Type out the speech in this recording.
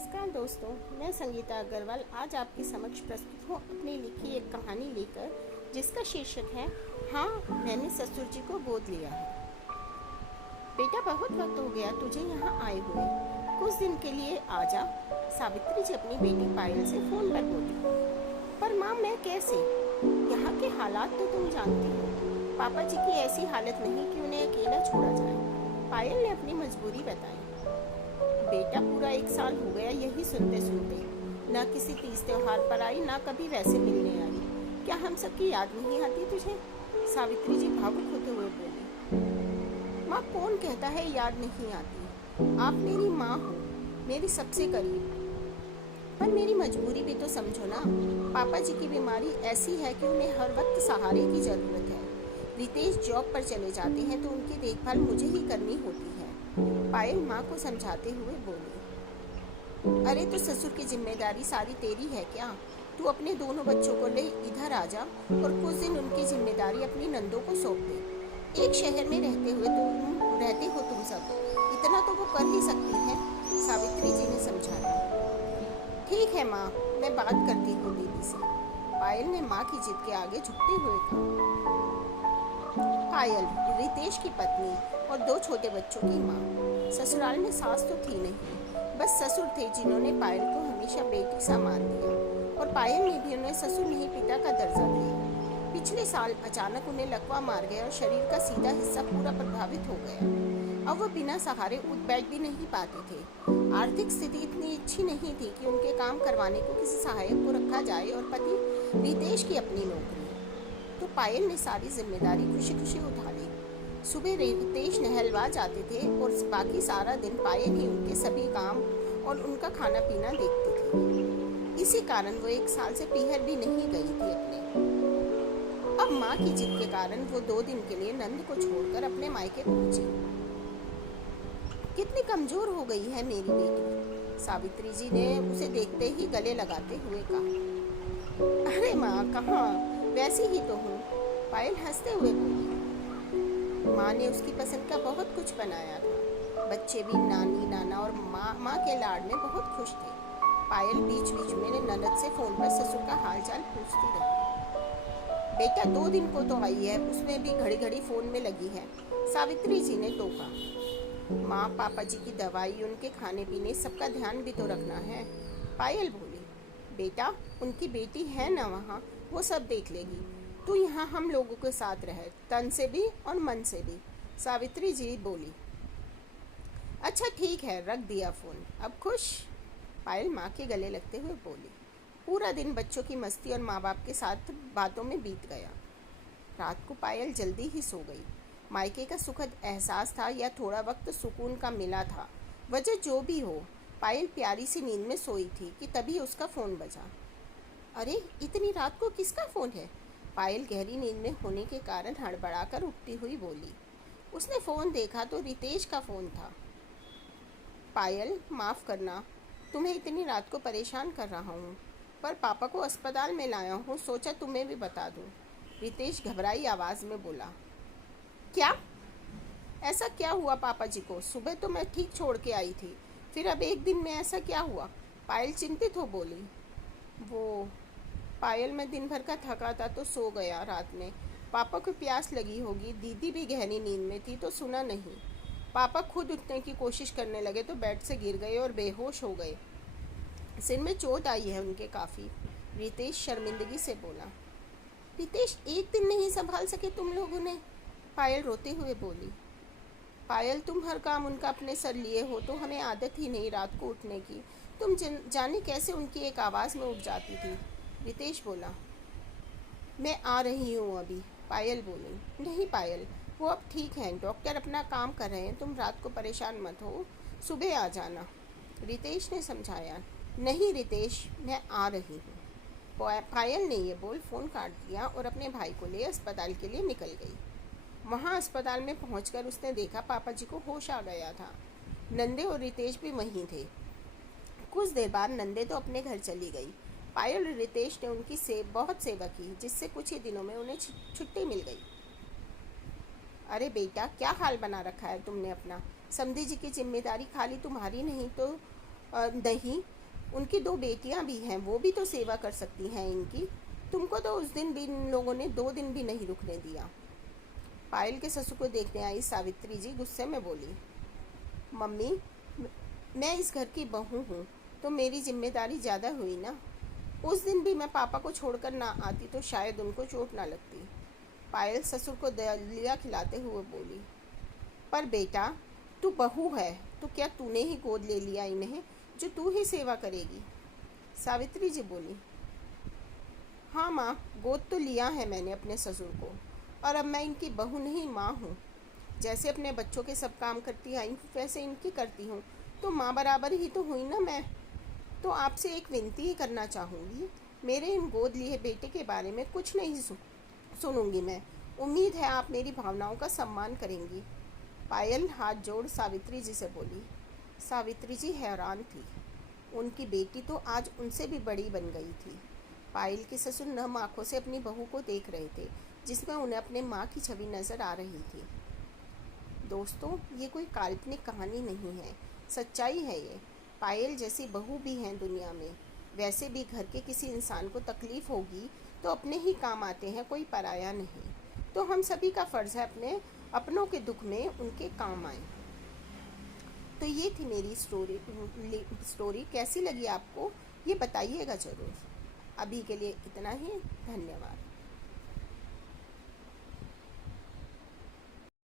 नमस्कार दोस्तों, मैं संगीता अग्रवाल आज आपके समक्ष प्रस्तुत हूँ अपनी लिखी एक कहानी लेकर, जिसका शीर्षक है हाँ, मैंने ससुर जी को गोद लिया है। बेटा, बहुत वक्त हो गया तुझे यहाँ आए हुए, कुछ दिन के लिए आ जा। सावित्री जी अपनी बेटी पायल से फोन पर बोली। पर माँ, मैं कैसे? यहाँ के हालात तो तुम जानती हो। पापा जी की ऐसी हालत नहीं कि उन्हें अकेला छोड़ा जाए। पायल ने अपनी मजबूरी बताई। बेटा, पूरा 1 साल हो गया यही सुनते सुनते, ना किसी तीज त्योहार पर आई, ना कभी वैसे मिलने आई। क्या हम सबकी याद नहीं आती तुझे? सावित्री जी भावुक होते हुए बोली। माँ, कौन कहता है याद नहीं आती? आप मेरी माँ हो, मेरी सबसे करीब। पर मेरी मजबूरी भी तो समझो ना। पापा जी की बीमारी ऐसी है कि उन्हें हर वक्त सहारे की जरूरत है। रितेश जॉब पर चले जाते हैं तो उनकी देखभाल मुझे ही करनी होती है। पायल माँ को समझाते हुए बोली। अरे तो ससुर की जिम्मेदारी सारी तेरी है क्या? तू अपने दोनों बच्चों को ले इधर आ जा और कुछ दिन उनकी जिम्मेदारी अपनी नंदों को सौंप दे। एक शहर में रहते हो तुम सब, इतना तो वो कर ही सकती हैं। सावित्री जी ने समझाया। ठीक है माँ, मैं बात करती हूँ दीदी से। पायल ने माँ की जिद के आगे झुकते हुए कहा। पायल रितेश की पत्नी और 2 छोटे बच्चों की माँ। ससुराल में सास तो थी नहीं, बस ससुर थे जिन्होंने पायल को हमेशा बेटी सा मान दिया, और पायल ने भी उन्हें ससुर नहीं पिता का दर्जा दिया। पिछले साल अचानक उन्हें लकवा मार गया और शरीर का सीधा हिस्सा पूरा प्रभावित हो गया। अब वो बिना सहारे उठ बैठ भी नहीं पाते थे। आर्थिक स्थिति इतनी अच्छी नहीं थी कि उनके काम करवाने को किसी सहायक को रखा जाए, और पति रितेश की अपनी नौकरी। तो पायल ने सारी जिम्मेदारी खुशी खुशी उठा ली। सुबह रितेश नहलवा जाते थे और बाकी सारा दिन पायल ही उनके सभी काम और उनका खाना पीना देखती थी। इसी कारण वो 1 साल से पीहर भी नहीं गई थी अपने। अब माँ की जिद के कारण वो 2 दिन के लिए नंद को छोड़कर अपने मायके पहुंची। कितनी कमजोर हो गई है मेरी बेटी, सावित्री जी ने उसे देखते ही गले लगाते हुए कहा। अरे माँ, कहाँ, वैसी ही तो हूँ, पायल हंसते हुए बोली। माँ ने उसकी पसंद का बहुत कुछ बनाया था। बच्चे भी नानी नाना और माँ के लाड में बहुत खुश थे। पायल बीच बीच में ननद से फोन पर ससुर का हालचाल पूछती रही। बेटा, 2 दिन को तो आई है, उसमें भी घड़ी घड़ी फोन में लगी है, सावित्री जी ने टोका। माँ, पापा जी की दवाई, उनके खाने पीने, सबका ध्यान भी तो रखना है, पायल बोली। बेटा, उनकी बेटी है ना वहाँ, वो सब देख लेगी। तू यहाँ हम लोगों के साथ रहे, तन से भी और मन से भी, सावित्री जी बोली। अच्छा ठीक है, रख दिया फोन, अब खुश? पायल माँ के गले लगते हुए बोली। पूरा दिन बच्चों की मस्ती और माँ बाप के साथ बातों में बीत गया। रात को पायल जल्दी ही सो गई। मायके का सुखद एहसास था या थोड़ा वक्त सुकून का मिला था, वजह जो भी हो, पायल प्यारी सी नींद में सोई थी कि तभी उसका फ़ोन बजा। अरे, इतनी रात को किसका फ़ोन है? पायल गहरी नींद में होने के कारण हड़बड़ाकर उठती हुई बोली। उसने फ़ोन देखा तो रितेश का फ़ोन था। पायल, माफ़ करना, तुम्हें इतनी रात को परेशान कर रहा हूँ, पर पापा को अस्पताल में लाया हूँ, सोचा तुम्हें भी बता दूँ, रितेश घबराई आवाज़ में बोला। क्या? ऐसा क्या हुआ पापा जी को? सुबह तो मैं ठीक छोड़ के आई थी, फिर अब 1 दिन में ऐसा क्या हुआ? पायल चिंतित हो बोली। वो पायल, मैं दिन भर का थका था तो सो गया रात में। पापा को प्यास लगी होगी, दीदी भी गहरी नींद में थी तो सुना नहीं। पापा खुद उठने की कोशिश करने लगे तो बेड से गिर गए और बेहोश हो गए। सिर में चोट आई है उनके काफ़ी, रितेश शर्मिंदगी से बोला। रितेश, 1 दिन नहीं संभाल सके तुम लोगों ने? पायल रोते हुए बोली। पायल, तुम हर काम उनका अपने सर लिए हो तो हमें आदत ही नहीं रात को उठने की। तुम जाने कैसे उनकी एक आवाज़ में उठ जाती थी, रितेश बोला। मैं आ रही हूँ अभी, पायल बोली। नहीं पायल, वो अब ठीक हैं, डॉक्टर अपना काम कर रहे हैं, तुम रात को परेशान मत हो, सुबह आ जाना, रितेश ने समझाया। नहीं रितेश, मैं आ रही हूँ, पायल ने ये बोल फ़ोन काट दिया और अपने भाई को ले अस्पताल के लिए निकल गई। वहाँ अस्पताल में पहुंचकर उसने देखा पापा जी को होश आ गया था। नंदे और रितेश भी वहीं थे। कुछ देर बाद नंदे तो अपने घर चली गई। पायल और रितेश ने उनकी बहुत सेवा की, जिससे कुछ ही दिनों में उन्हें छुट्टी मिल गई। अरे बेटा, क्या हाल बना रखा है तुमने अपना? समधी जी की जिम्मेदारी खाली तुम्हारी नहीं तो नहीं, उनकी 2 बेटियां भी हैं, वो भी तो सेवा कर सकती हैं इनकी। तुमको तो उस दिन भी इन लोगों ने 2 दिन भी नहीं रुकने दिया। पायल के ससुर को देखने आई सावित्री जी गुस्से में बोली, मम्मी, मैं इस घर की बहू हूँ, तो मेरी जिम्मेदारी ज़्यादा हुई ना। उस दिन भी मैं पापा को छोड़कर ना आती तो शायद उनको चोट ना लगती। पायल ससुर को दलिया खिलाते हुए बोली, पर बेटा, तू बहू है तो क्या तूने ही गोद ले लिया इन्हें, जो तू ही सेवा करेगी। सावित्री जी बोली, हाँ माँ, गोद तो लिया है मैंने अपने ससुर को, और अब मैं इनकी बहू नहीं माँ हूँ। जैसे अपने बच्चों के सब काम करती आई वैसे इनकी करती हूँ, तो माँ बराबर ही तो हुई ना मैं। तो आपसे एक विनती ही करना चाहूँगी, मेरे इन गोद लिए बेटे के बारे में कुछ नहीं सुनूंगी मैं। उम्मीद है आप मेरी भावनाओं का सम्मान करेंगी। पायल हाथ जोड़ सावित्री जी से बोली। सावित्री जी हैरान थी, उनकी बेटी तो आज उनसे भी बड़ी बन गई थी। पायल के ससुर नम आंखों से अपनी बहू को देख रहे थे, जिसमें उन्हें अपने माँ की छवि नजर आ रही थी। दोस्तों, ये कोई काल्पनिक कहानी नहीं है, सच्चाई है ये। पायल जैसी बहू भी हैं दुनिया में। वैसे भी घर के किसी इंसान को तकलीफ होगी तो अपने ही काम आते हैं, कोई पराया नहीं। तो हम सभी का फ़र्ज़ है अपने अपनों के दुख में उनके काम आए। तो ये थी मेरी स्टोरी कैसी लगी आपको, ये बताइएगा ज़रूर। अभी के लिए इतना ही, धन्यवाद।